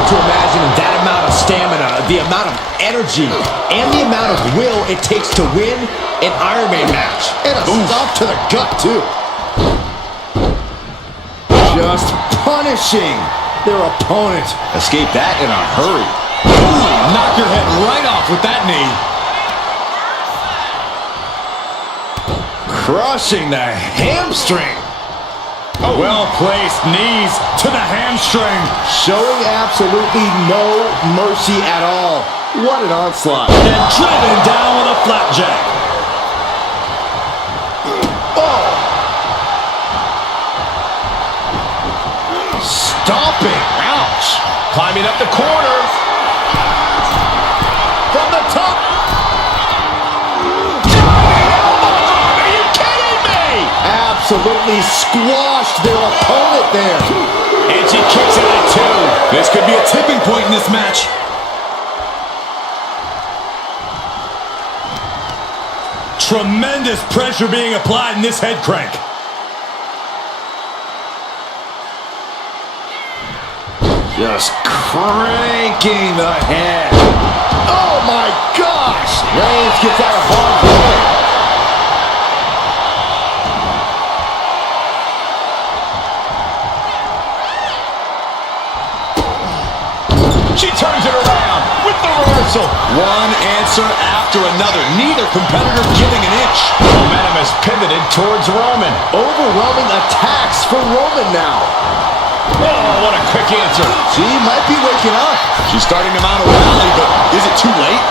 hard to imagine that amount of stamina, the amount of energy, and the amount of will it takes to win an Iron Man match. And a stomp to the gut, too. Just punishing their opponent. Escape that in a hurry. Ooh, knock your head right off with that knee. Crushing the hamstring. Oh. Well-placed knees to the hamstring. Showing absolutely no mercy at all. What an onslaught. And driven down with a flapjack. Oh! Stomping. Ouch. Climbing up the corner. From the top. Absolutely squashed their opponent there. And she kicks out at 2. This could be a tipping point in this match. Tremendous pressure being applied in this head crank. Just cranking the head. Oh my gosh! Reigns gets out of harm's way. She turns it around with the reversal. One answer after another. Neither competitor giving an inch. Momentum is pivoted towards Roman. Overwhelming attacks for Roman now. Oh, what a quick answer. She might be waking up. She's starting to mount a rally, but is it too late?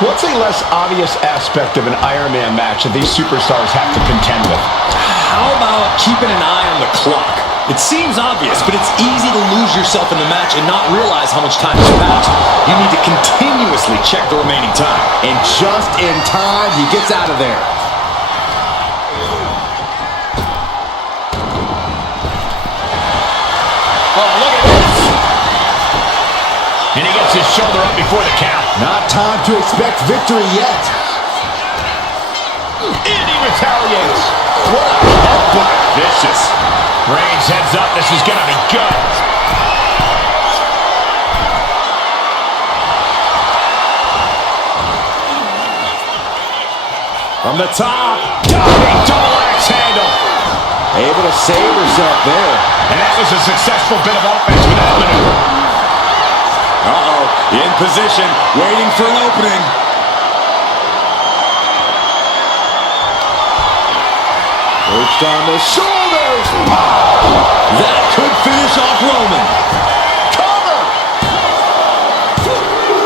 What's a less obvious aspect of an Iron Man match that these superstars have to contend with? How about keeping an eye on the clock? It seems obvious, but it's easy to lose yourself in the match and not realize how much time has passed. You need to continuously check the remaining time. And just in time, he gets out of there. Oh, look at this. And he gets his shoulder up before the count. Not time to expect victory yet. And he retaliates. What a headbutt. Vicious. Reigns heads up. This is going to be good. From the top. Diving double axe handle. Able to save herself there. And that was a successful bit of offense with that maneuver. Uh-oh. In position. Waiting for an opening. Perched on the shoulders. That could finish off Roman. Cover.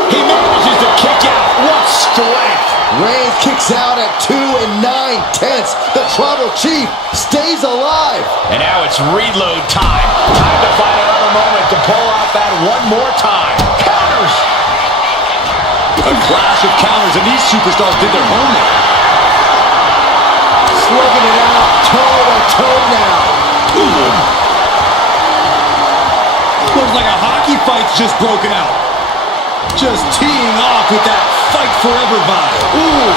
He manages to kick out. What strength. Reigns kicks out at 2 9/10. The Tribal Chief stays alive. And now it's reload time. Time to find another moment to pull out that one more time. Counters. A clash of counters, and these superstars did their homework. Slugging it out, toe-to-toe now. Ooh. Looks like a hockey fight's just broken out. Just teeing off with that fight forever vibe. Ooh.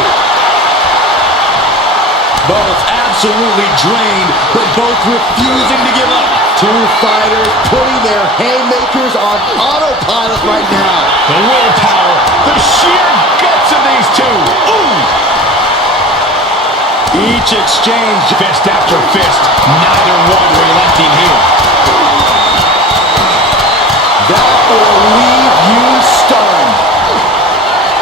Both absolutely drained, but both refusing to give up. Two fighters putting their haymakers on autopilot right now. The willpower, the sheer guts of these two. Ooh. Each exchange fist after fist. Neither one relenting here. That will leave you stunned.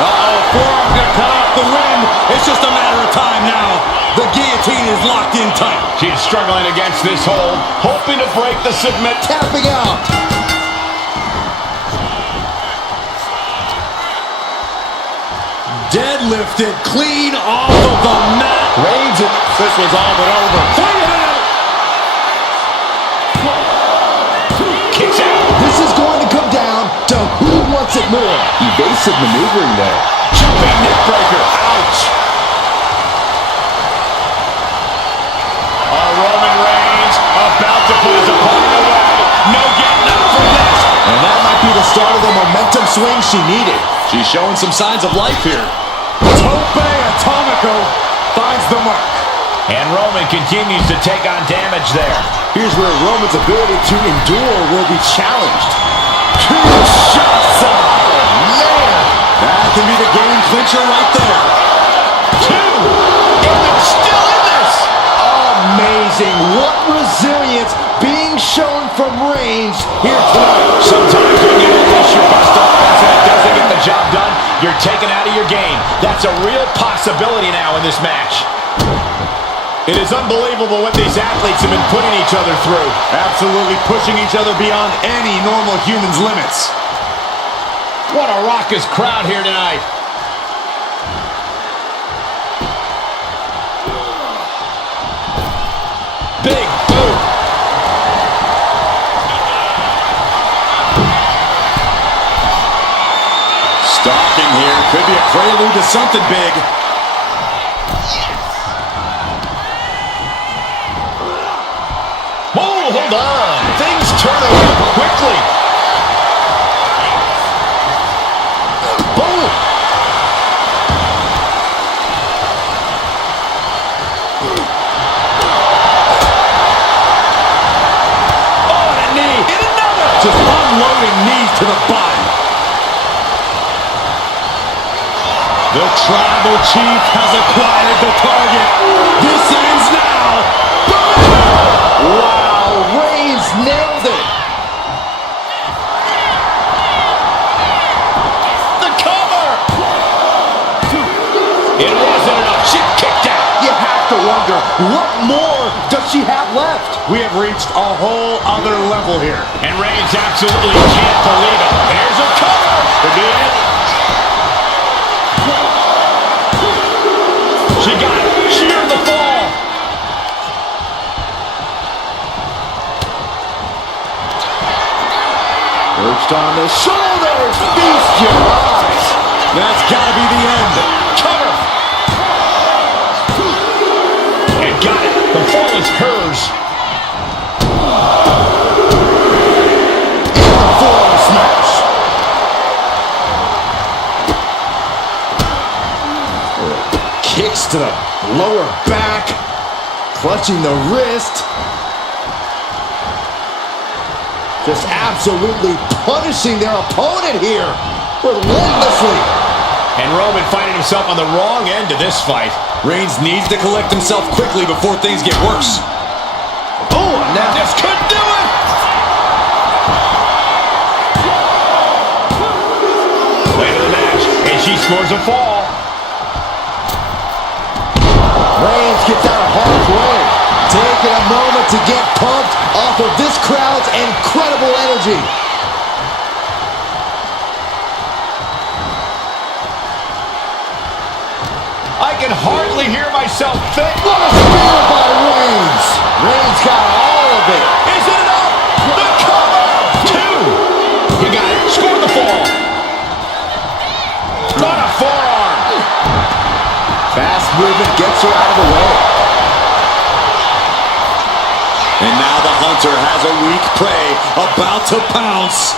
Uh-oh, forearm gonna cut off the wind. It's just a matter of time now. The guillotine is locked in tight. She is struggling against this hold, hoping to break the submit. Tapping out. Deadlifted clean off of the mat. Reigns it. This was all but over. Kicks out. This is going to come down to who wants it more. Evasive maneuvering there. Jumping neck breaker. Ouch. Roman Reigns about to put his opponent away. No getting up from this. And that might be the start of the momentum swing she needed. She's showing some signs of life here. Tope Atomico finds the mark. And Roman continues to take on damage there. Here's where Roman's ability to endure will be challenged. clincher right there. 2. And they're still in this. Amazing. What resilience being shown from Reigns here tonight. Sometimes when you unleash your best offense and it doesn't get the job done, you're taken out of your game. That's a real possibility now in this match. It is unbelievable what these athletes have been putting each other through. Absolutely pushing each other beyond any normal human's limits. What a raucous crowd here tonight. Big boot. Stalking here. Could be a prelude to something big. Oh, hold on. Things turn around quickly. Boom. Oh, and a knee. And another. Just unloading knees to the body. The Tribal Chief has acquired the target. This ends now. Wow, Reigns nailed it. The cover. It wasn't enough. She kicked out. You have to wonder, what more does she have left? We have reached a whole other level here. And Reigns absolutely can't believe it. There's a cover. Could be it. She got it. Sheared the fall. Perched on the shoulders. Feast your eyes. That's got to be the end. Cover. And got it. The fall is hers. And the forearm smash. Kicks to the lower back. Clutching the wrist. Just absolutely punishing their opponent here. Relentlessly. And Roman finding himself on the wrong end of this fight. Reigns needs to collect himself quickly before things get worse. Oh, now this could do it. Late in the match, and she scores a fall. Reigns gets out of harm's way. Taking a moment to get pumped off of this crowd's incredible energy. I can hardly hear myself think. What a spear by Reigns. Reigns got all of it. Is it enough? The cover! 2. He got it. Scored the fall. Got a forearm. Fast movement gets her out of the way. And now the hunter has a weak prey about to pounce.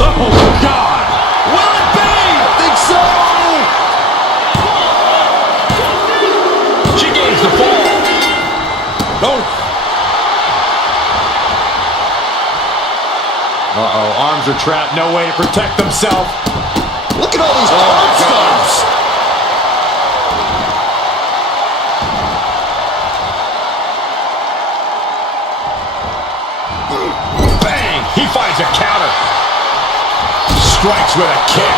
Oh, God! Will it be? I think so. She gains the fall. Oh! Uh-oh, arms are trapped. No way to protect themselves. Look at all these curb stomps. Bang! He finds a counter. Strikes with a kick.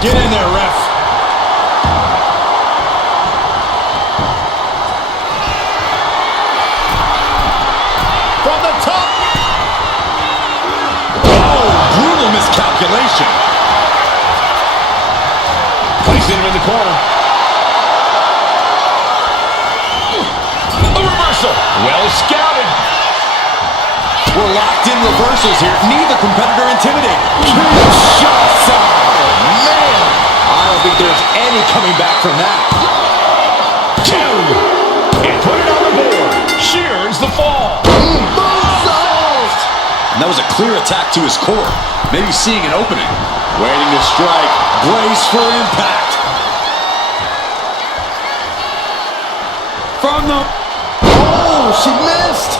Get in there, ref. From the top. Oh, brutal miscalculation. Placing him in the corner. A reversal. Well scouted. We're locked in reversals here. Neither competitor intimidated. Kinshasa. Man, I don't think there's any coming back from that. 2. And put it on the board. Shears the fall. Moonsault. And that was a clear attack to his core. Maybe seeing an opening. Waiting to strike. Brace for impact. From the... Oh, she missed.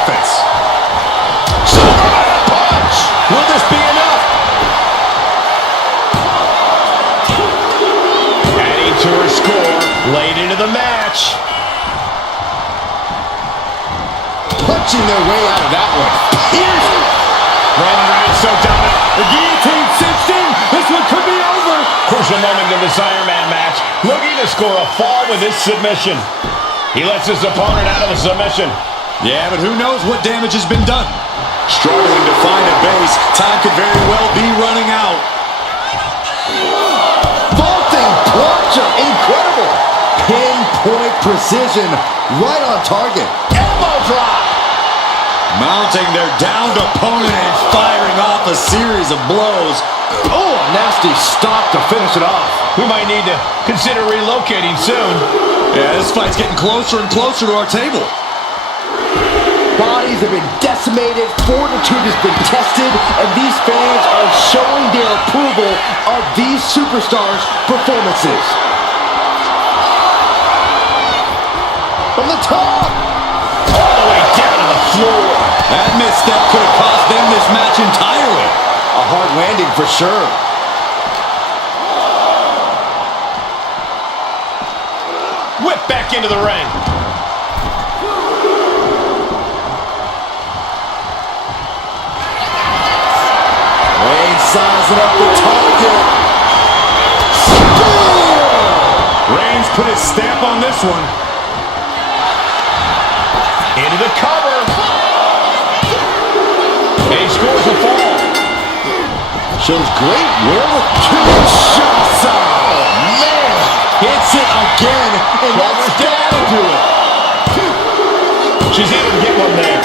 offense. Superman punch! Will this be enough? Adding to her score, late into the match. Punching their way out of that one. Pierced. Roman Reigns so dominant. The guillotine cinched in. This one could be over. Crucial moment in this Iron Man match. Looking to score a fall with this submission. He lets his opponent out of the submission. Yeah, but who knows what damage has been done. Struggling to find a base. Time could very well be running out. Vaulting plancha. Incredible. Pinpoint precision. Right on target. Elbow drop. Mounting their downed opponent and firing off a series of blows. Oh, a nasty stop to finish it off. We might need to consider relocating soon. Yeah, this fight's getting closer and closer to our table. Bodies have been decimated, fortitude has been tested, and these fans are showing their approval of these superstars' performances. From the top! All the way down to the floor. That misstep could have cost them this match entirely. A hard landing for sure. Whip back into the ring. Reigns sizing up the target. Reigns put his stamp on this one. Into the cover. And he scores a fall. Shows great wherewithal. Shots. Oh, man. Hits it again, and that's down to it. She's able to get one there.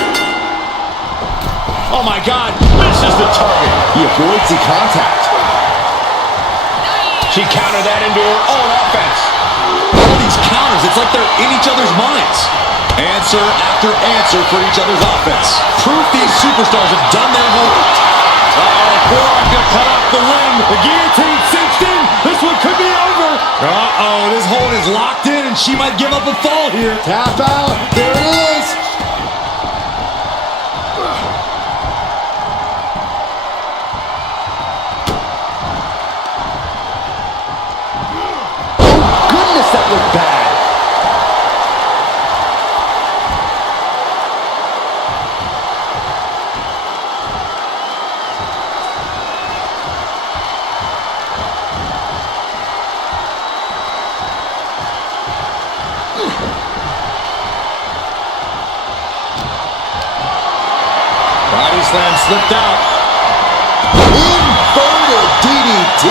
Oh, my God. Misses the target. He avoids the contact. She countered that into her own offense. All these counters, it's like they're in each other's minds. Answer after answer for each other's offense. Proof these superstars have done their homework. Cora gonna cut off the ring. The guillotine cinched in. This one could be over. This hold is locked in, and she might give up a fall here. Tap out. There it is. Oh, goodness, that looked bad. Body slam slipped out. Inverted DDT.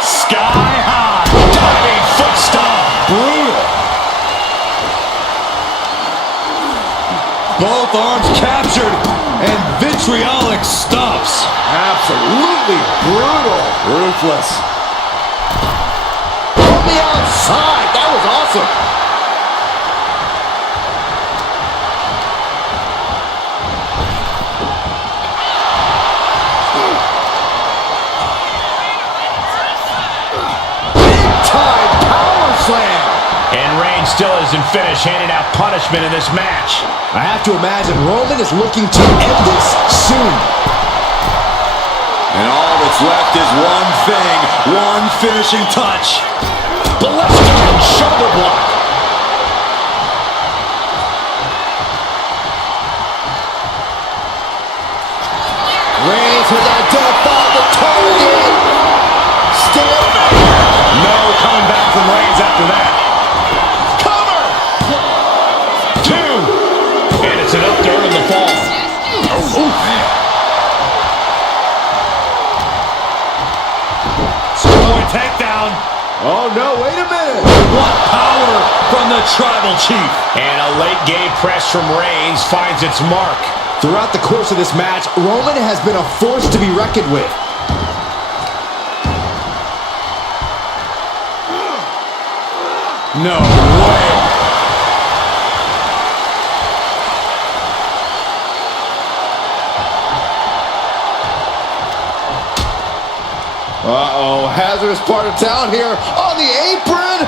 Sky high. Diving foot stomp. Brutal. Both arms captured, and vitriolic stomps. Absolutely brutal. Ruthless. From the outside. That was awesome. Big time power slam. And Reigns still isn't finished handing out punishment in this match. I have to imagine Roman is looking to end this soon. And all that's left is one thing, one finishing touch. Ballistic shoulder block. Reigns has identified the target. Still No coming back from Reigns after that. Cover! 2. And it's enough to earn the fall. Oh, man. Point takedown. Oh no, wait a minute. What power from the tribal chief. And a late game press from Reigns finds its mark. Throughout the course of this match, Roman has been a force to be reckoned with. No way. Uh-oh, hazardous part of town here on the apron.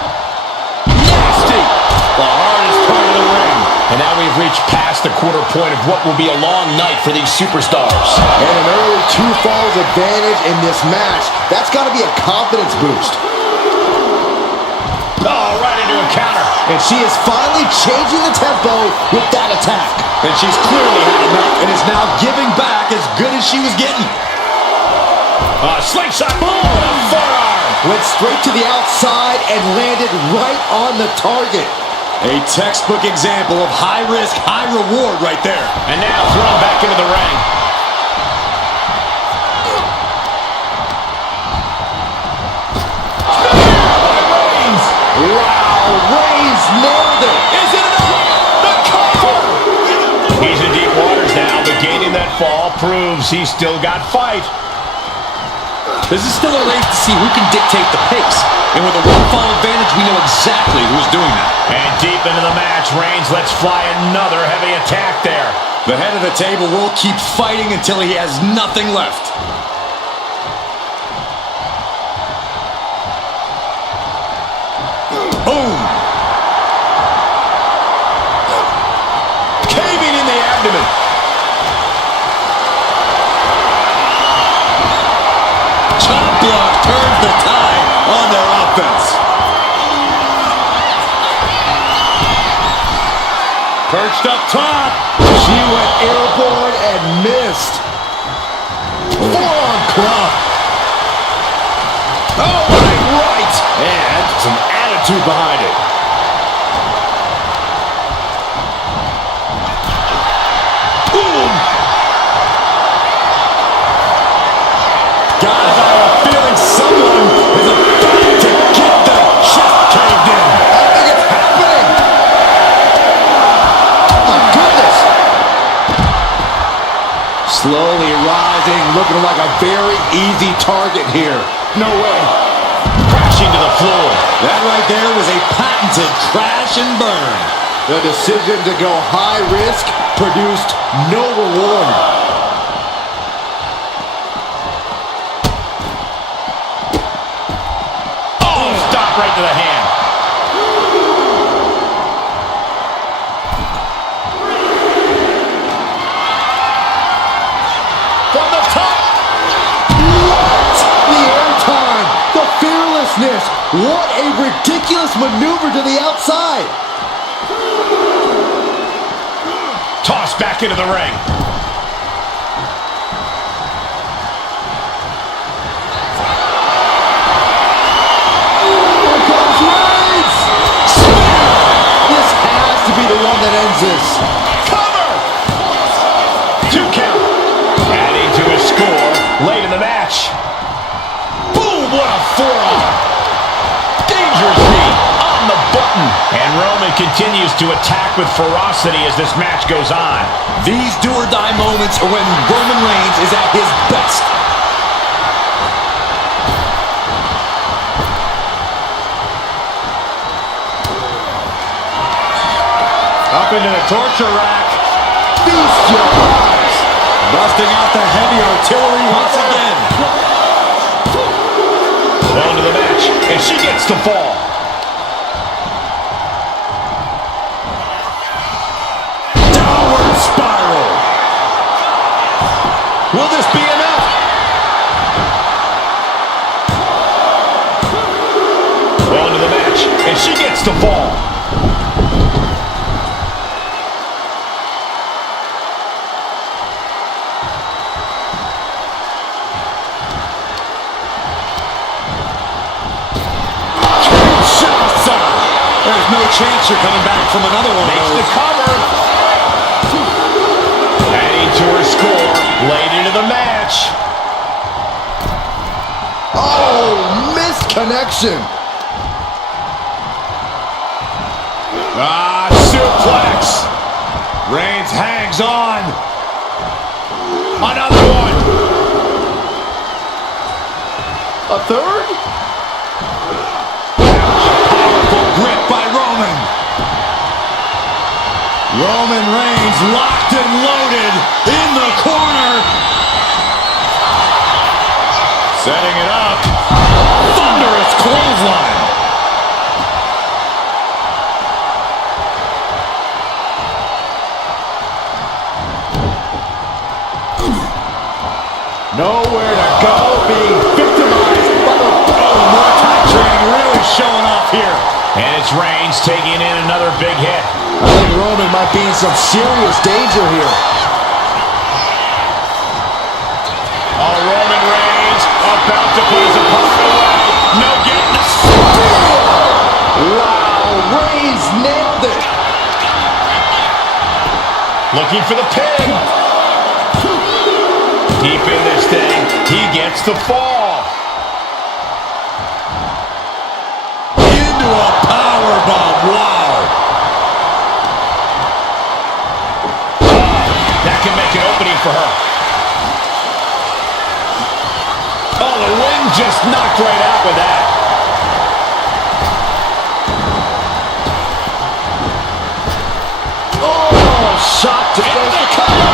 Nasty! The hardest part of the ring. And now we've reached past the quarter point of what will be a long night for these superstars. And an early 2 falls advantage in this match. That's got to be a confidence boost. Oh, right into a counter. And she is finally changing the tempo with that attack. And she's clearly had enough and is now giving back as good as she was getting. Slingshot. Boom! And a forearm. Went straight to the outside and landed right on the target. A textbook example of high risk, high reward right there. And now thrown back into the ring. Wow, Reigns nailed it. Is it enough? The cover! He's in deep waters now, but gaining that fall proves he's still got fight. This is still a race to see who can dictate the pace. And with a one-fall advantage, we know exactly who's doing that. And deep into the match, Reigns lets fly another heavy attack there. The head of the table will keep fighting until he has nothing left. Boom! Caving in the abdomen. Chop block turns the tide on their offense. Perched up top. She went airborne and missed. Forearm club. Oh, right. And some attitude behind it. Boom. Guys, I have a feeling someone is about to get the chest caved in. I think it's happening. Oh my goodness. Slowly rising, looking like a very easy target here. No way. Crashing to the floor. That right there was a patented crash and burn. The decision to go high risk produced no reward. Oh, stop right to the hand. From the top. What? The airtime, the fearlessness. What a ridiculous maneuver to the outside. Tossed back into the ring. Here comes Reigns. This has to be the one that ends this. Cover! 2 count. Adding to his score late in the match. Boom! What a forearm. Dangerous knee on the button. And Roman continues to attack with ferocity as this match goes on. These do-or-die moments are when Roman Reigns is at his best. Up into the torture rack. Feast your eyes. Busting out the heavy artillery once again. On to the match, and she gets the fall. Downward spiral. Will this be enough? On to the match, and she gets the fall. There's no chance you're coming back from another one of Makes the those. cover. Adding to her score late into the match. Oh, missed connection. Suplex. Reigns hangs on. Another one. A third? Powerful grip by Roman. Roman Reigns locked and loaded in the corner. Setting it up. clothesline. Nowhere to go, being victimized by the... Oh, more time training really showing off here. And it's Reigns taking in another big hit. I think Roman might be in some serious danger here. Oh, Roman Reigns about to put his opponent away. No getting the... Wow, Reigns nailed it. Looking for the pin. Deep in this thing, he gets the fall. Into a powerbomb. Wow. That can make an opening for her. Oh, the ring just knocked right out with that. Oh, shot to the cover.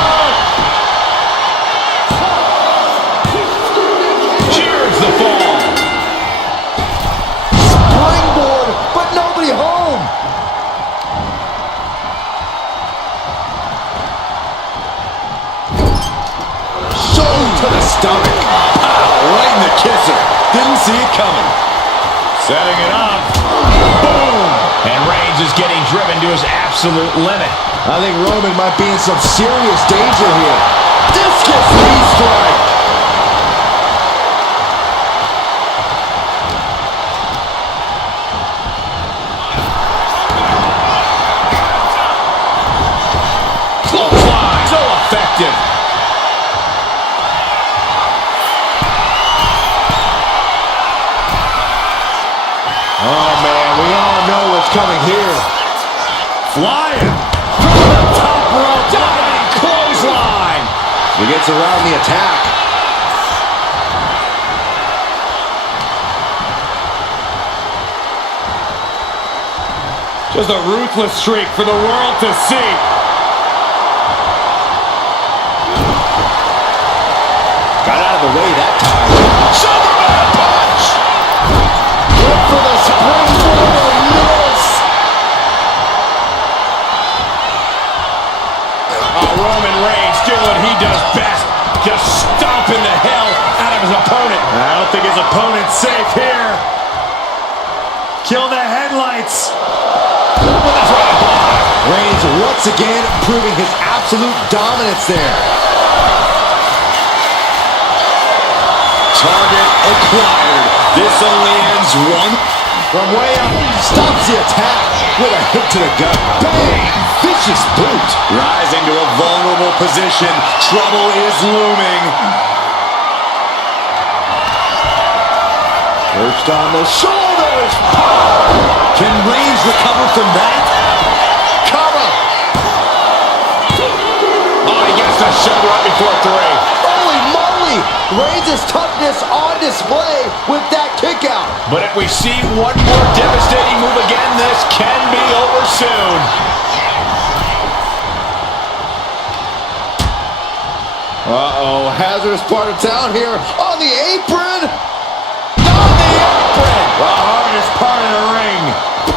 Cheers the fall. Springboard, but nobody home. Shoulder to the stomach. Right in the kisser. Didn't see it coming. Setting it up. Boom. And Reigns is getting driven to his absolute limit. I think Roman might be in some serious danger here. Discus knee strike. Clothesline. So effective. Oh, man, we all know what's coming here. Flying. From the top rope. Diving clothesline. He gets around the attack. Just a ruthless streak for the world to see. Got out of the way that time. Superman punch. Look for the springboard and miss. Oh, Roman Reigns doing what he does best. Just stomping the hell out of his opponent. I don't think his opponent's safe here. Kill the headlights. Reigns once again proving his absolute dominance there. Target acquired. This only ends one. From way up, stops the attack with a hit to the gut. Bang! Vicious boot. Rising to a vulnerable position. Trouble is looming. Perched on the shoulders. Can Reigns recover from that? Cover. Oh, he gets the shove right before 3. Holy moly! Reigns' toughness on display with that kick out. But if we see one more devastating move again, this can be over soon. Uh-oh, hazardous part of town here on the apron. On the apron. The hardest part of the ring.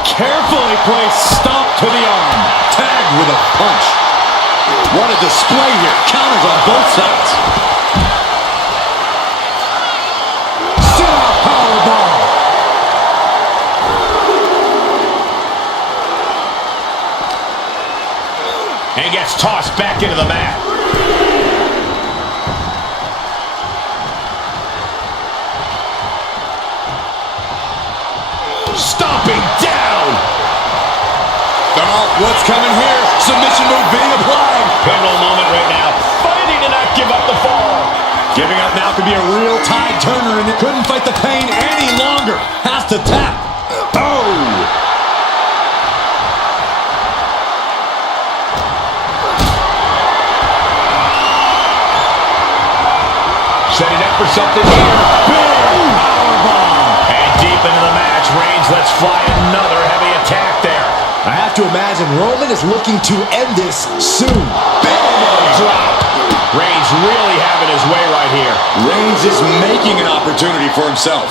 Carefully placed stomp to the arm. Tagged with a punch. What a display here. Counters on both sides. Sit-out powerbomb. And he gets tossed back into the mat. Stomping down. Oh, what's coming here? Submission move being applied. Pivotal moment right now. Fighting to not give up the fall. Giving up now could be a real tide turner, and it couldn't fight the pain any longer. Has to tap. Oh! Setting up for something here. Big powerbomb. And deep into the match, Reigns lets fly another heavy attack there. I have to imagine Roman is looking to end this soon. Big drop. Reigns really having his way right here. Reigns is making an opportunity for himself.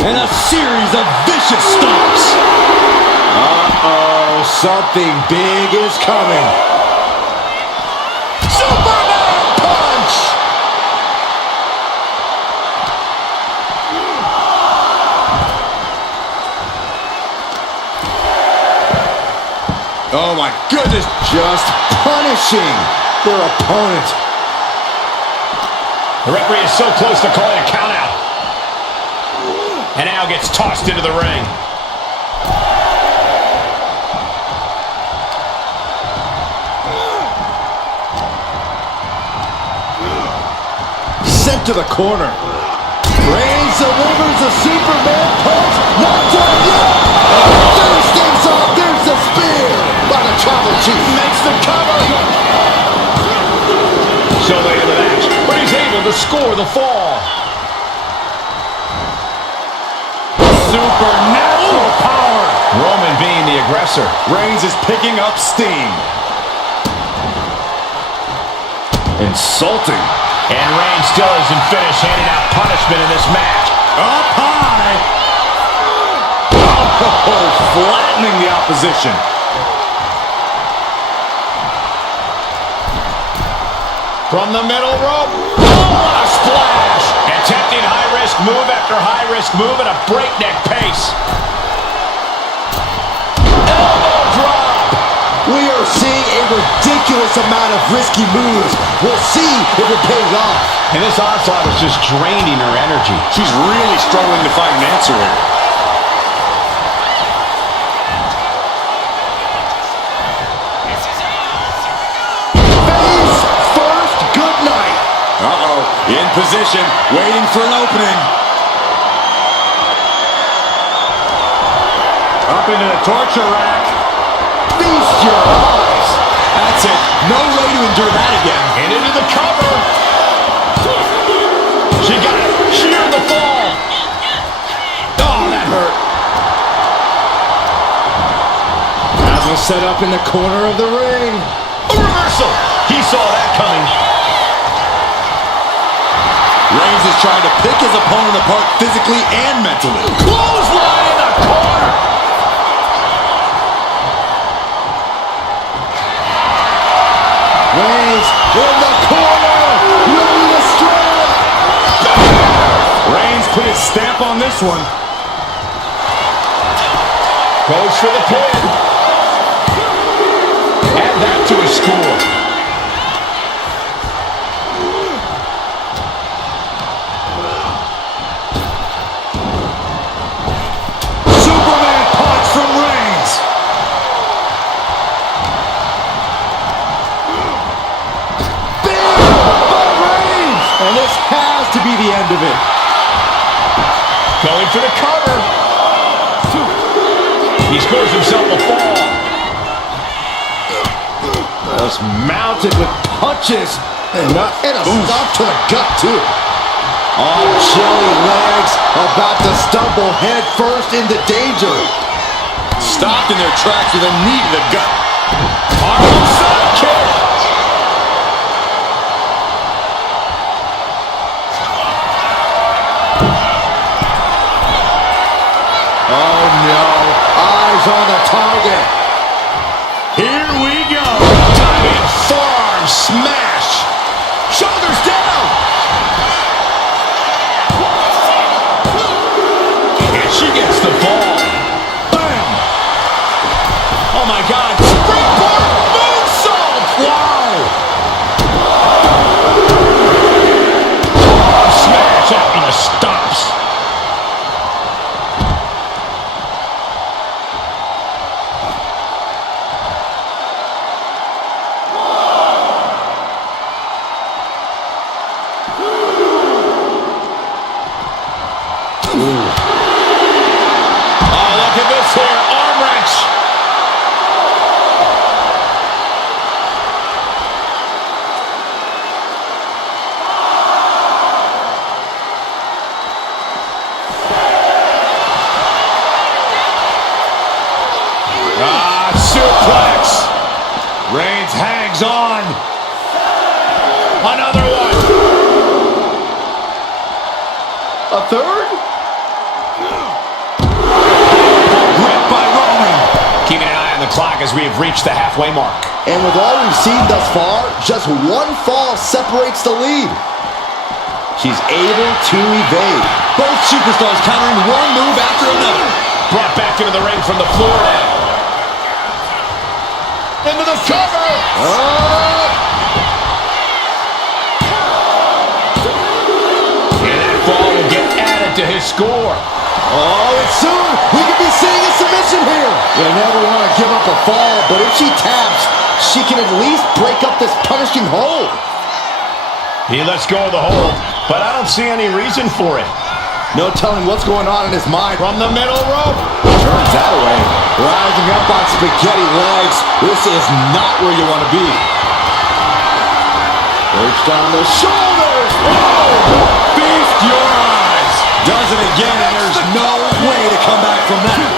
And a series of vicious stomps. Uh-oh, something big is coming. Superman punch! Oh my goodness. Just punishing their opponent. The referee is so close to calling a count out. And now gets tossed into the ring. Sent to the corner. Reigns delivers a Superman punch. Not done yet. Finish things off. There's the spear by the Tribal Chief. Makes the cover. So late in the match, but he's able to score the fall. Supernatural power. Roman being the aggressor. Reigns is picking up steam. Insulting. And Reigns still isn't finished handing out punishment in this match. Up high. Oh, flattening the opposition. From the middle rope. Oh, what a splash. Attempting high-risk move after high-risk move at a breakneck pace. Elbow drop. We are seeing a ridiculous amount of risky moves. We'll see if it pays off. And this onslaught is just draining her energy. She's really struggling to find an answer here. Face first, good night. Uh-oh, in position, waiting for an opening. Up into the torture rack. Feast your eyes. That's it. No way to endure that again. And into the cover. She got it. Shear the fall. Oh, that hurt. Dazzle set up in the corner of the ring. A reversal. He saw that coming. Reigns is trying to pick his opponent apart physically and mentally. Clothesline in the corner. Reigns in the corner. Ready to strike. Reigns put his stamp on this one. Goes for the pin. Add that to his score. Superman punch from Reigns. And this has to be the end of it. Going for the cover. He scores himself a fall. Just mounted with punches. And a stop to the gut, too. On jelly legs, about to stumble head first into danger. Stopped in their tracks with a knee to the gut. Harlem sidekick. Oh no, eyes on the target. Here we go. Diving forearm smash. Shoulders down. And she gets the ball. Bam. Oh my God. Springboard moonsault. Wow. Smash out into stomps. Oh, look at this here. Arm wrench. Suplex. Reigns hangs on. Another one. A third? back as we have reached the halfway mark. And with all we've seen thus far, just one fall separates the lead. She's able to evade. Both superstars countering one move after another. Brought back into the ring from the floor now. Into the cover. And that fall will get added to his score. Oh, and soon we could be seeing a submission here. You never want to give up a fall, but if she taps, she can at least break up this punishing hold. He lets go of the hold, but I don't see any reason for it. No telling what's going on in his mind. From the middle rope. Turns that way. Rising up on spaghetti legs. This is not where you want to be. Perched on the shoulders. Oh! Feast your eyes. Does it again, and there's no way to come back from that.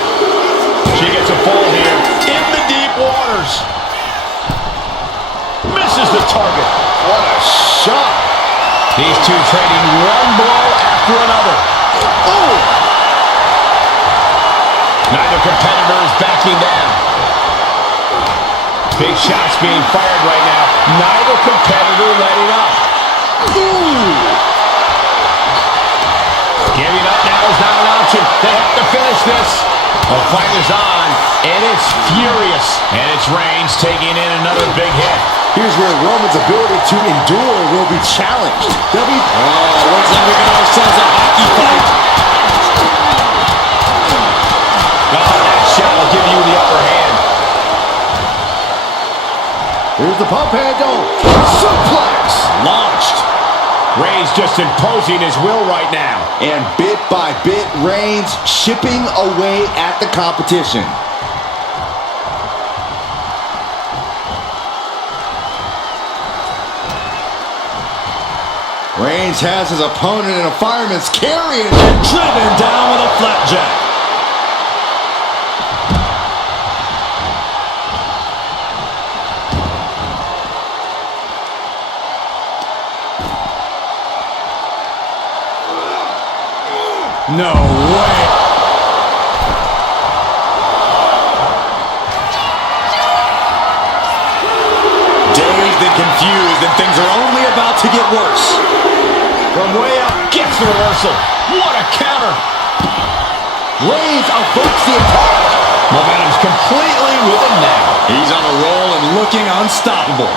She gets a fall here in the deep waters. Misses the target. What a shot. These two trading one blow after another. Oh! Neither competitor is backing down. Big shots being fired right now. Neither competitor letting up. Ooh! Giving up now is not an option. They have to finish this. The fight is on, and it's furious. And it's Reigns taking in another big hit. Here's where Roman's ability to endure will be challenged. Looks like we got ourselves a hockey fight. That shot will give you the upper hand. Here's the pump handle. Suplex. Launched. Reigns just imposing his will right now. And bit by bit, Reigns chipping away at the competition. Reigns has his opponent in a fireman's carry and Driven down with a flapjack. No way. Dazed and confused, and things are only about to get worse. From way up, gets the reversal. What a counter. Reigns averts the attack. Momentum's completely with him now. He's on a roll and looking unstoppable.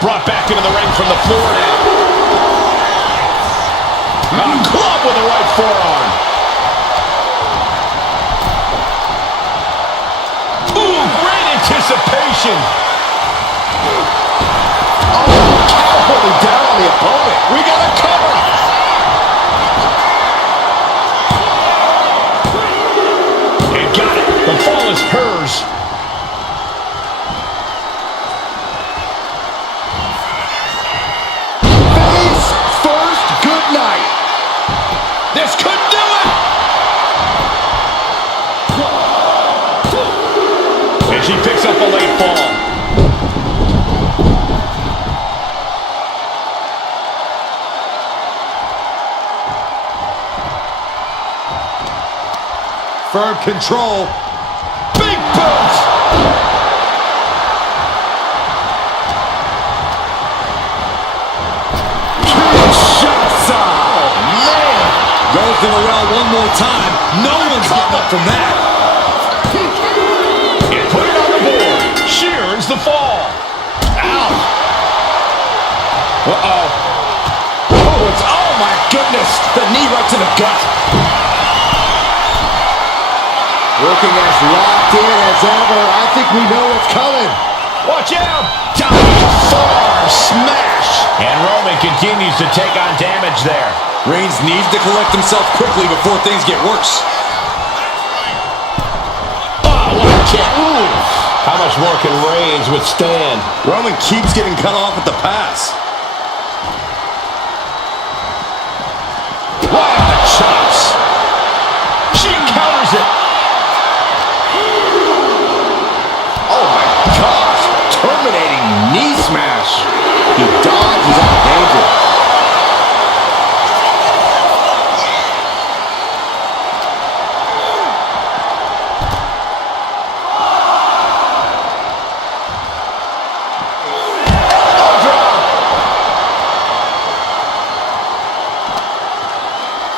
Brought back into the ring from the floor now. A club with the right forearm. Ooh, great anticipation. Oh, cow holding down on the opponent. We got a cover. And got it. The fall is hers. Face first, good night. This could do it. And she picks up a late fall. Firm control. Big boot. Goes to the well one more time. No one's getting up from that. And put it on the board. Shears the fall. Ow. Uh-oh. Oh, my goodness. The knee right to the gut. Looking as locked in as ever. I think we know what's coming. Watch out. Diving forearm smash. And Roman continues to take on damage there. Reigns needs to collect himself quickly before things get worse. Oh, what a kick. Ooh. How much more can Reigns withstand? Roman keeps getting cut off at the pass. Right on the chops. She counters it. Oh my gosh. Terminating knee smash. He dodges out of danger.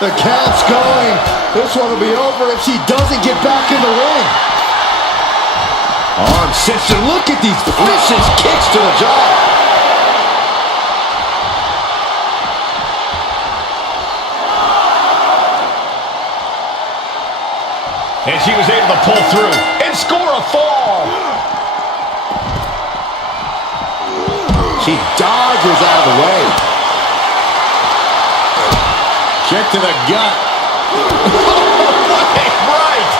The count's going. This one will be over if she doesn't get back in the ring. Arm cinched. Look at these vicious kicks to the jaw. And she was able to pull through and score a fall. She dodges out of the way. Kick to the gut. Right.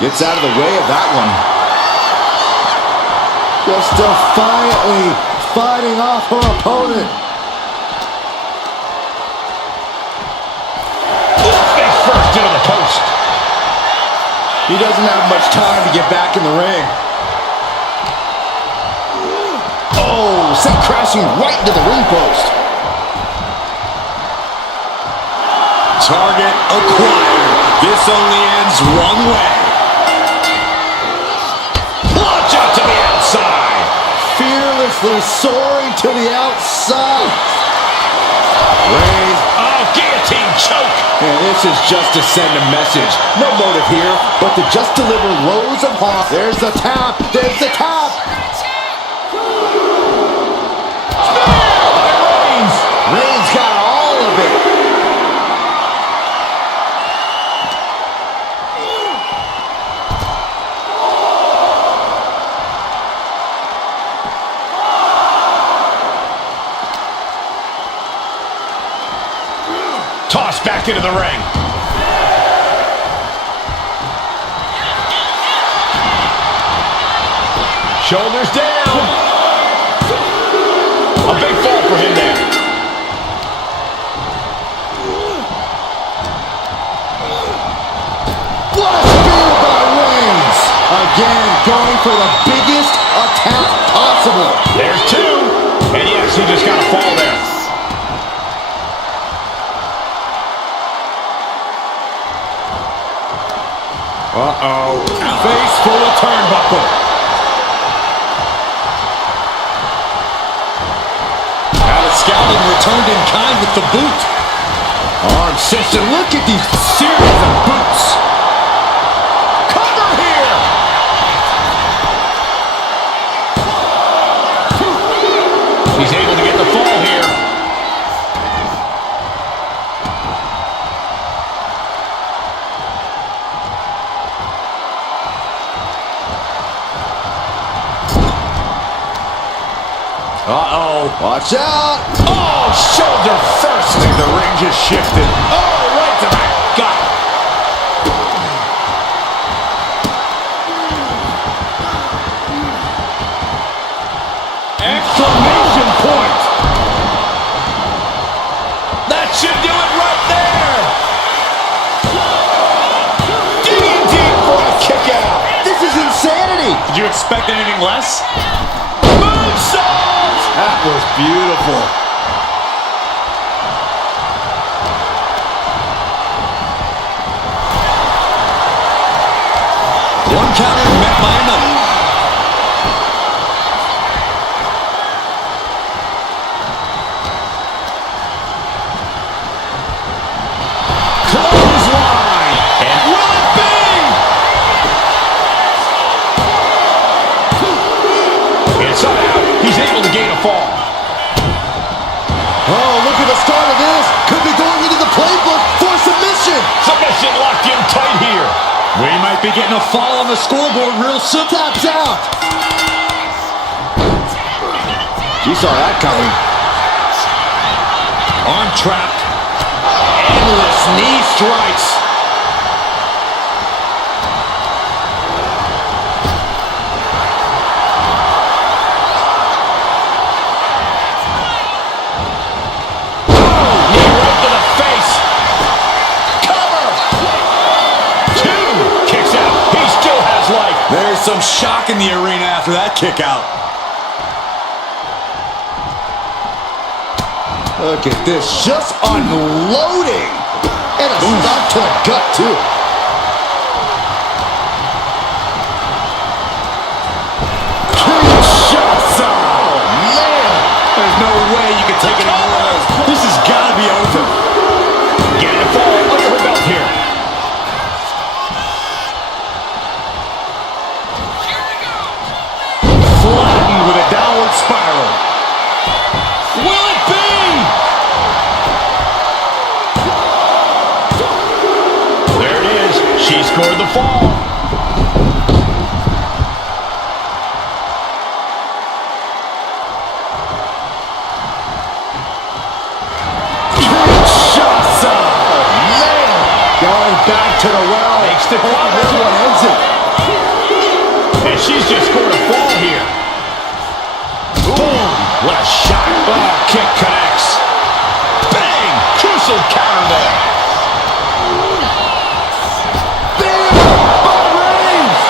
Gets out of the way of that one. Just defiantly fighting off her opponent. Face first into the post. He doesn't have much time to get back in the ring. Oh, sent crashing right into the ring post. Target acquired. This only ends one way. Launch out to the outside. Fearlessly soaring to the outside. Raise. Oh, guillotine choke. And this is just to send a message. No motive here, but to just deliver loads of harm. There's the tap. There's the tap. Reigns got all of it. Tossed back into the ring. Shoulders down. A big fall for him there. What a spear by Reigns. Again, going for the biggest attack possible. There's two. And yes, he just got a fall there. Uh-oh. Face full of turnbuckle. Out of scouting, returned in kind with the boot. Arm cinched. Look at these series of boots. Cover here. He's able to get the fall here. Uh-oh. Watch out. Oh, shoulder first. The ring just shifted. Oh, right to the gut. Exclamation point. That should do it right there. Digging deep for a kick out. This is insanity. Did you expect anything less? Moonsault. That was beautiful. One counter met by another. Clothesline. And will it be? And somehow he's able to gain a fall. Oh, look at the start of this. Could be going into the playbook for submission. Submission locked in tight here. We might be getting a fall on the scoreboard real soon. Taps out. She saw that coming. Arm trapped. Endless knee strikes. Knee right to the face. Cover. Two. Kicks out. He still has life. There's some shock in the arena after that kick out. Look at this, just unloading. And a stop to the gut, too. scored the fall. Going back to the well. Makes the cover. This one ends it. And she's just scored a fall here. Boom. What a shot. Oh, kick connects. Bang. Crucial counter there.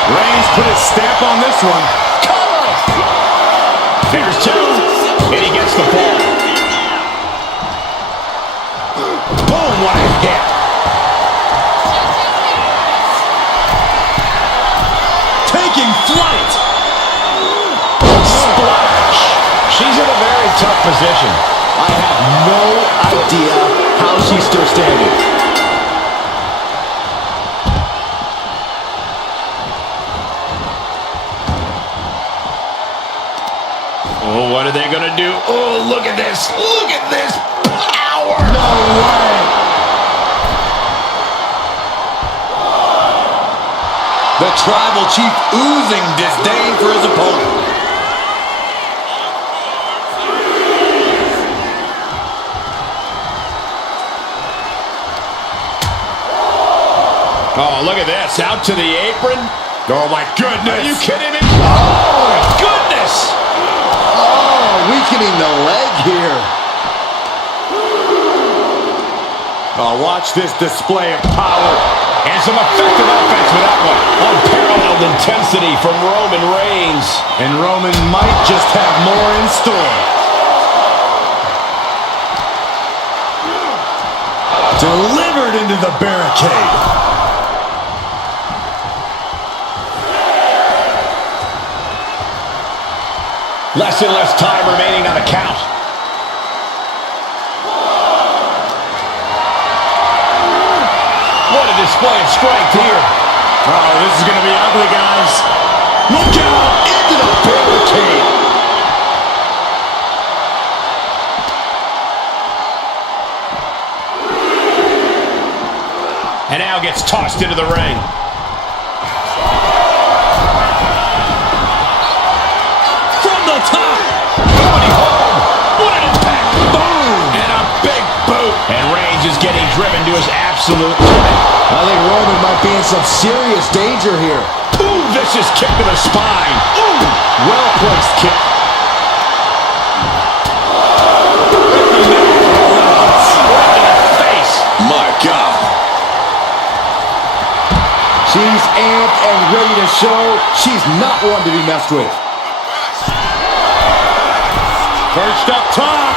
Reigns put his stamp on this one. Cora. There's two. And he gets the fall. Boom. What a hit. Taking flight. Splash. She's in a very tough position. I have no idea how she's still standing. Oh, what are they going to do? Oh, look at this. Look at this power. No way. The tribal chief oozing disdain for his opponent. Oh, look at this. Out to the apron. Oh, my goodness. Are you kidding me? Oh, my goodness. Oh, weakening the leg here. Oh, watch this display of power. And some effective offense with that one. Unparalleled intensity from Roman Reigns. And Roman might just have more in store. Delivered into the barricade. Less and less time remaining on the count. What a display of strength here. Oh, this is going to be ugly, guys. Look out into the barricade. And now gets tossed into the ring. From the top. Booty home. What an impact. Boom. And a big boot. And Reigns is getting driven to his absolute limit. I think Roman might be in some serious danger here. Ooh, vicious kick to the spine. Ooh, Well-placed kick. right in the face. My God. She's amped and ready to show she's not one to be messed with. First up top.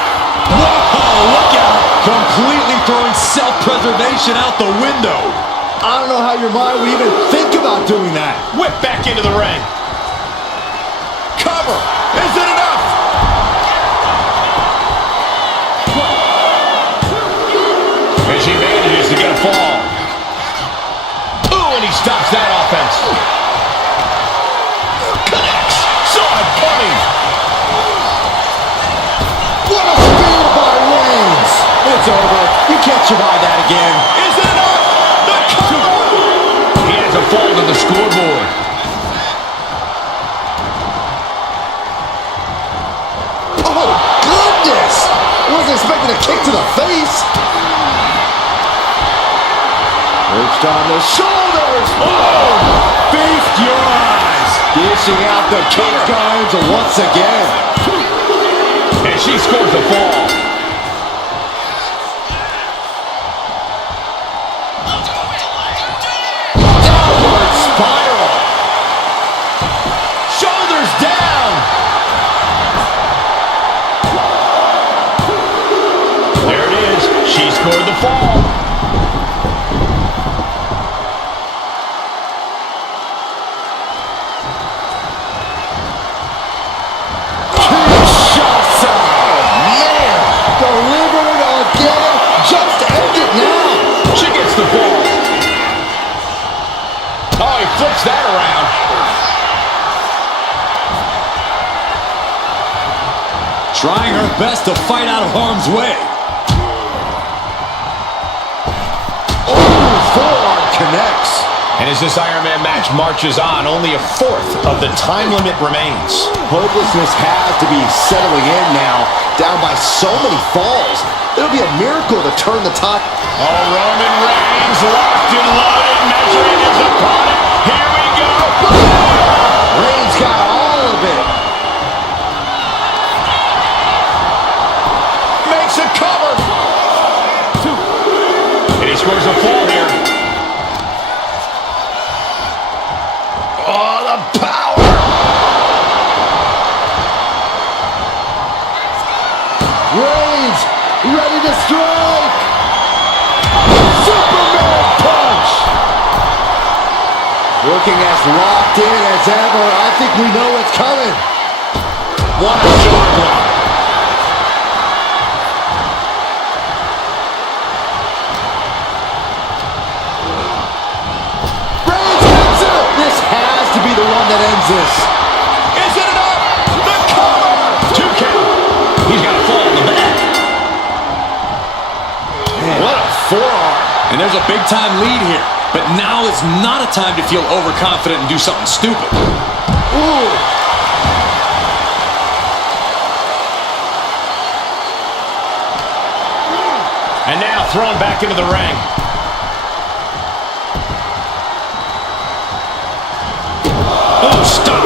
Whoa, look out. Completely throwing self-preservation out the window. I don't know how your mind would even think about doing that. Whip back into the ring. Cover. Is it enough? And she manages to get a fall. Ooh, and he stops that offense. Connects. Saw it coming. What a spear by Reigns. It's over. You can't survive that again. Is it enough? The cover. He has a fall to the scoreboard. Oh, goodness. Wasn't expecting a kick to the face. Perched on the shoulders. Oh, Feast your eyes. Dishing out the kick guards once again. and she scores the fall. Downward spiral. Shoulders down. There it is. She scored the fall. Flips that around. Trying her best to fight out of harm's way. Oh, forearm connects. And And as this Iron Man match marches on, only a fourth of the time limit remains. Hopelessness has to be settling in now, down by so many falls. It'll be a miracle to turn the tide. Oh, Roman Reigns locked and loaded, measuring his opponent. Here we go. Reigns got all of it. Makes a cover. And he scores a fall here. Oh, the power. Reigns ready to strike. Superman punch. Looking as locked in as ever. I think we know what's coming. What a jaw block. Reigns hits it. This has to be the one that ends this. Is it enough? The cover. 2 count. He's got a fall in the back. Man. What a forearm. And there's a big-time lead here. But now is not a time to feel overconfident and do something stupid. Ooh. And now thrown back into the ring. Oh, stop.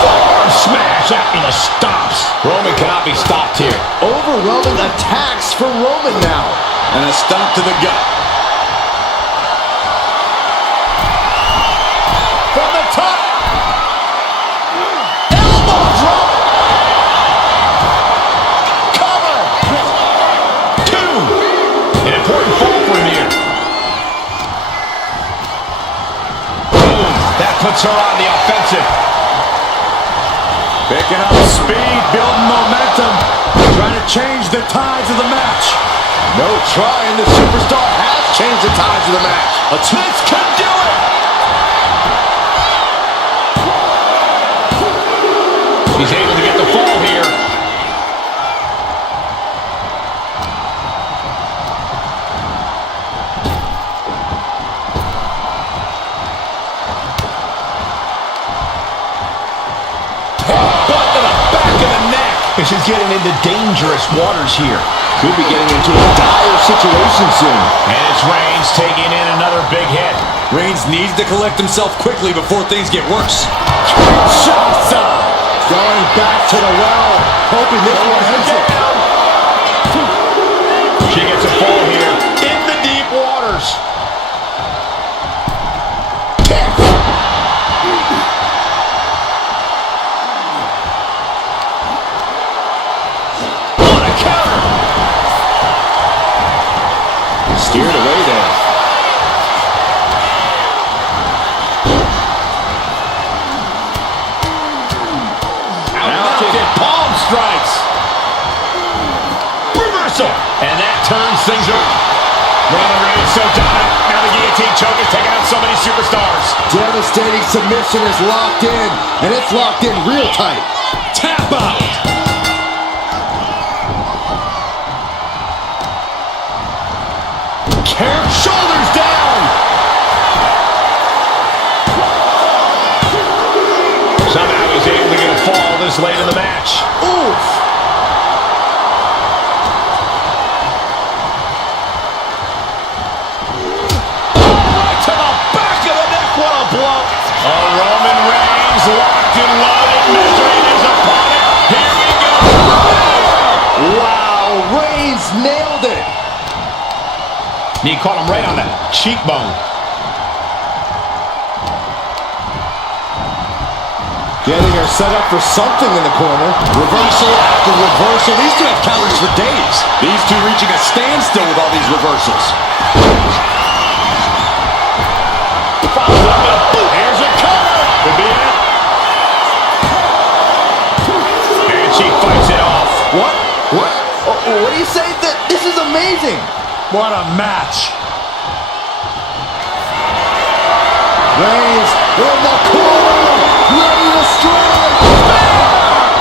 Forearm smash out into stops. Roman cannot be stopped here. Overwhelming attacks for Roman now. And a stomp to the gut. From the top. Elbow drop. Cover. 2. An important fall for him here. Boom. That puts her on the offensive. Picking up speed, building momentum. Trying to change the tides of the match. No trying. The superstar has changed the tides of the match. This could do it. He's able to get the fall here. Headbutt to the back of the neck. This is getting into dangerous waters here. Could be getting into a dire situation soon. And it's Reigns taking in another big hit. Reigns needs to collect himself quickly before things get worse. Kinshasa! Going back to the well, hoping this one ends it. She gets a fall here in the deep waters. What a counter! Steered away there. Outmounted palm strikes. Reversal. And that turns things around. Roman Reigns so dominant. Now the guillotine choke is taking out so many superstars. Devastating submission is locked in, and it's locked in real tight. Tap out. Shoulders down. Somehow he's able to get a fall this late in the match. Oof! Right to the back of the neck. What a blow. Oh, Roman Reigns locked and loaded, measuring his opponent. Here we go. Wow, Reigns nailed it. He caught him right on that cheekbone. Getting her set up for something in the corner. Reversal after reversal. These two have counters for days. These two reaching a standstill with all these reversals. Follows up with a boot. Here's a cover. Could be it. And she fights it off. What? What do you say? This is amazing. What a match. Reigns in the corner, ready to strike.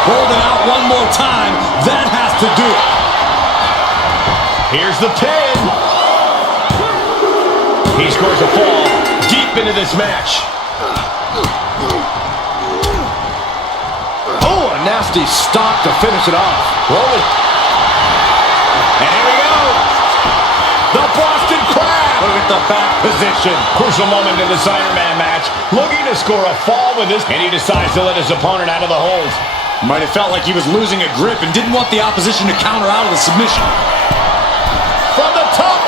Holding out one more time. That has to do it. Here's the pin. He scores a fall deep into this match. Oh, a nasty stop to finish it off. Roman. And here we go. The Boston Crab. Look at the back position. Crucial moment in this Iron Man match. Looking to score a fall with this. And he decides to let his opponent out of the hold. Might have felt like he was losing a grip and didn't want the opposition to counter out of the submission. From the top.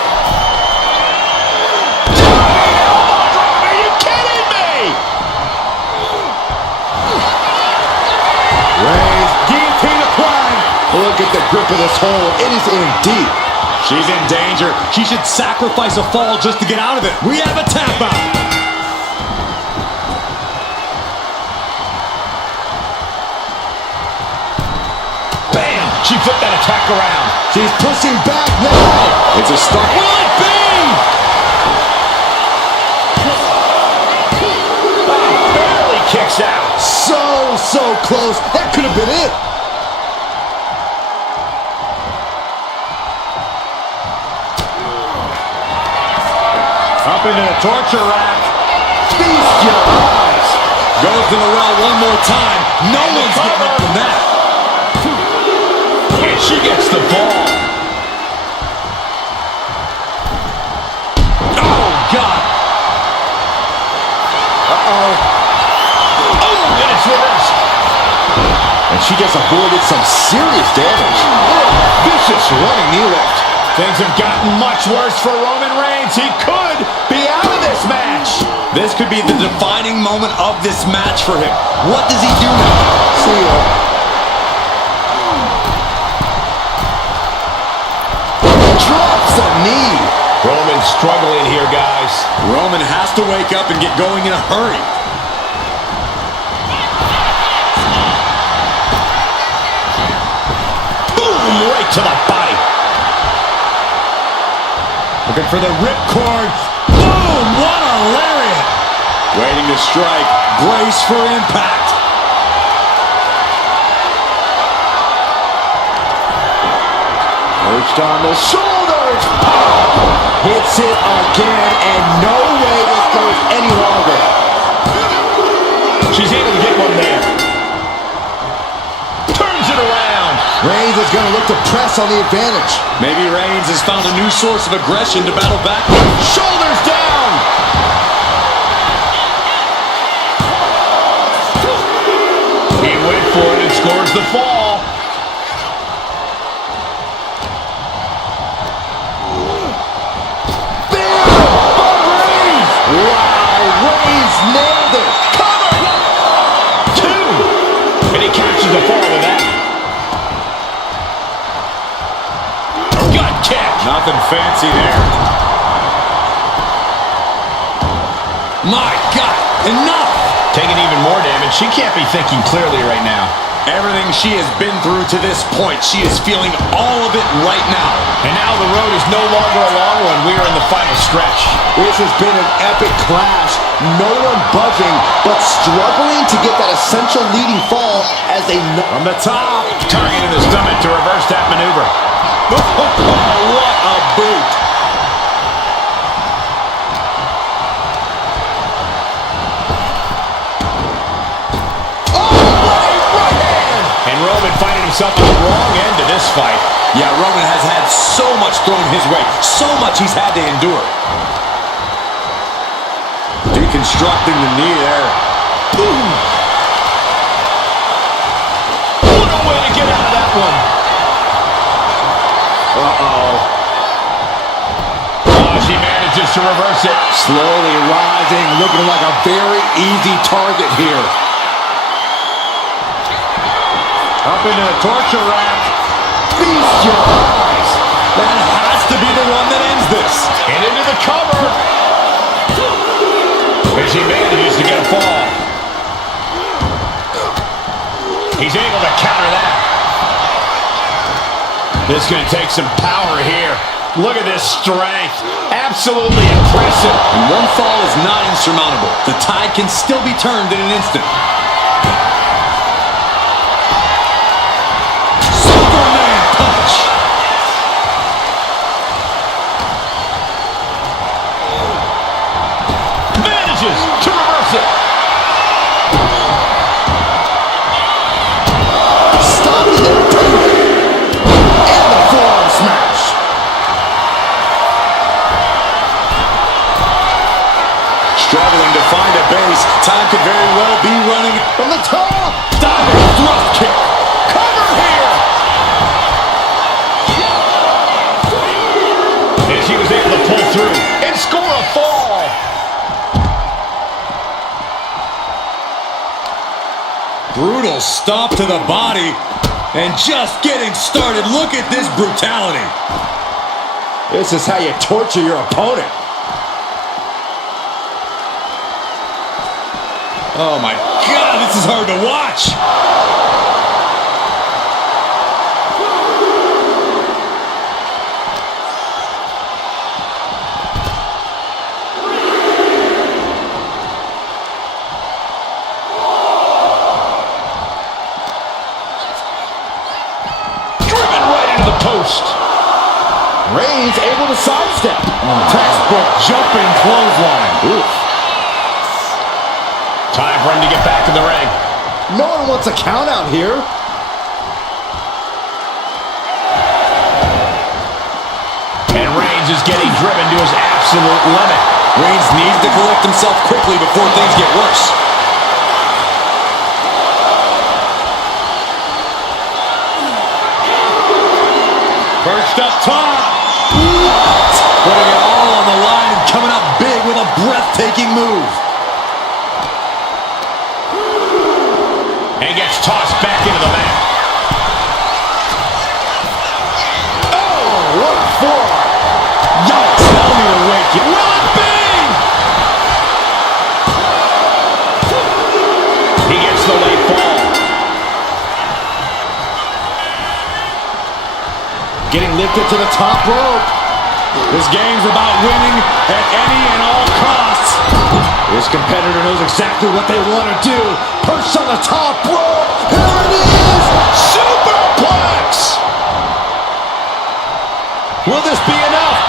Are you kidding me? Reigns, guillotine applied. Look at the grip of this hold. It is in deep. She's in danger. She should sacrifice a fall just to get out of it. We have a tap out. Bam! She flipped that attack around. She's pushing back now. It's a start. Will it be? Barely kicks out. So close. That could have been it. Up into the torture rack. Feast your eyes. Goes to the well one more time. No one's getting up from that. And she gets the ball. Oh, God. Uh-oh. Oh, and it's reversed. And she just avoided some serious damage. Vicious running knee lift. Things have gotten much worse for Roman Reigns. He could be out of this match. This could be the defining moment of this match for him. What does he do now? See ya. Drops a knee. Roman's struggling here, guys. Roman has to wake up and get going in a hurry. Boom, right to the body. Looking for the ripcord. Boom! What a lariat! Waiting to strike. Brace for impact. Perched on the shoulders. Hits it again, and no way this goes any longer. She's able to get one there. Turns it around. Reigns is going to look to press on the advantage. Maybe Reigns has found a new source of aggression to battle back with. Shoulders down. He went for it and scores the fall. Reigns nailed it. Cover. Two. And he catches the fall with that. Gut kick. Nothing fancy there. My God, enough! Taking even more damage. She can't be thinking clearly right now. Everything she has been through to this point, she is feeling all of it right now. And now the road is no longer a long one. We are in the final stretch. This has been an epic clash. No one budging, but struggling to get that essential leading fall as they... From the top. Target in the stomach to reverse that maneuver. Oh, what a boot! Roman finding himself on the wrong end of this fight. Yeah, Roman has had so much thrown his way, so much he's had to endure. Deconstructing the knee there. Boom. What a way to get out of that one. Uh-oh. Oh, she manages to reverse it. Slowly rising, looking like a very easy target here. Up into the torture rack. Feast your eyes. That has to be the one that ends this. And into the cover. As he manages to get a fall. He's able to counter that. This is going to take some power here. Look at this strength. Absolutely impressive. And one fall is not insurmountable. The tide can still be turned in an instant. And she was able to pull through and score a fall. Brutal stomp to the body. And just getting started. Look at this brutality. This is how you torture your opponent. Oh my God, this is hard to watch. Driven right into the post. Reigns able to sidestep. Textbook jumping clothesline. Oof. Time for him to get back in the ring. No one wants a count out here. And Reigns is getting driven to his absolute limit. Reigns needs to collect himself quickly before things get worse. Perched up top. Putting it all on the line and coming up big with a breathtaking move. And gets tossed back into the mat. Oh, what a forearm. Yikes, that'll need a wake. Will it be? He gets the late fall. Getting lifted to the top rope. This game's about winning at any and all costs. This competitor knows exactly what they want to do. Perched on the top rope. Here it is. Superplex! Will this be enough?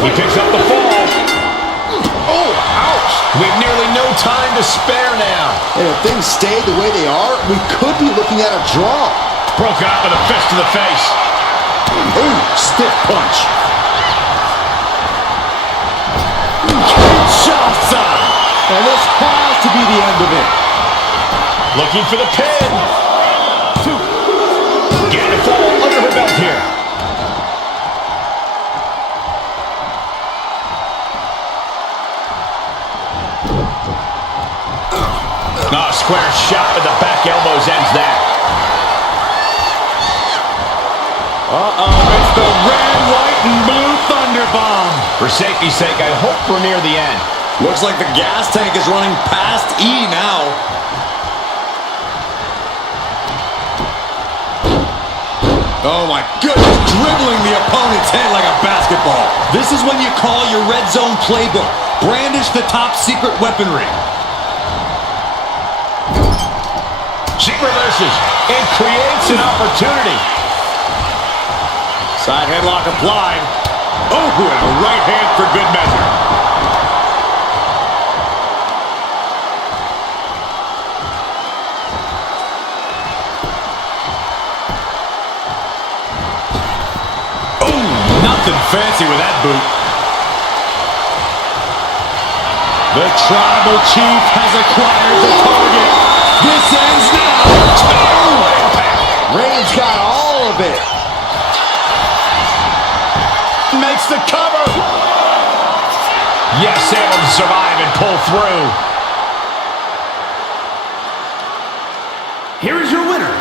He picks up the fall. Oh, ouch. We've nearly no time to spare now. And if things stay the way they are, we could be looking at a draw. Broken up with a fist to the face. Ooh, stiff punch. Kinshasa! And this has to be the end of it. Looking for the pin. Two. Getting a fall under her belt here. Oh, square shot with the back elbows ends that. It's the red, white, and blue Thunder Bomb. For safety's sake, I hope we're near the end. Looks like the gas tank is running past E now. Oh my goodness, dribbling the opponent's head like a basketball. This is when you call your red zone playbook. Brandish the top secret weaponry. She reverses and creates an opportunity. Side headlock applied. Oh, and a right hand for good measure. Oh, nothing fancy with that boot. The tribal chief has acquired the target. This ends now. Oh, Reigns got all of it. Makes the cover. Yes, able to survive and pull through. Here is your winner,